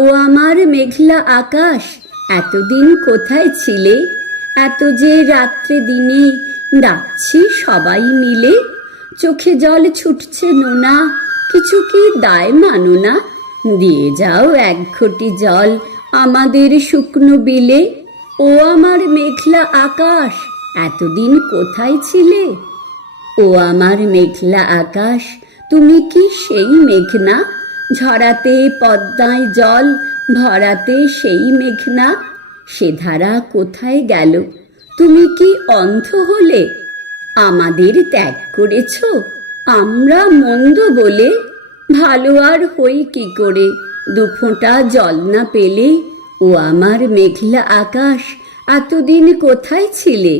ও আমার মেঘলা আকাশ, এতদিন কোথায় ছিলে? এত যে রাত্রে দিনে ডাকছি সবাই মিলে। চোখে জল ছুটছে নোনা, কিছু কি দায় মানো না? দিয়ে যাও এক ঘটি জল আমাদের শুকনো বিলে। ও আমার মেঘলা আকাশ, এতদিন কোথায় ছিলে? ও আমার মেঘলা আকাশ, তুমি কি সেই মেঘনা? ঝরাতে পদ্মায় জল ভরাতে সেই মেঘনা। সে ধারা কোথায় গেল? তুমি কি অন্ধ হলে? আমাদের ত্যাগ করেছ আমরা মন্দ বলে? ভালো আর হই কি করে দুফোঁটা জল না পেলে? ও আমার মেঘলা আকাশ, এতদিন কোথায় ছিলে?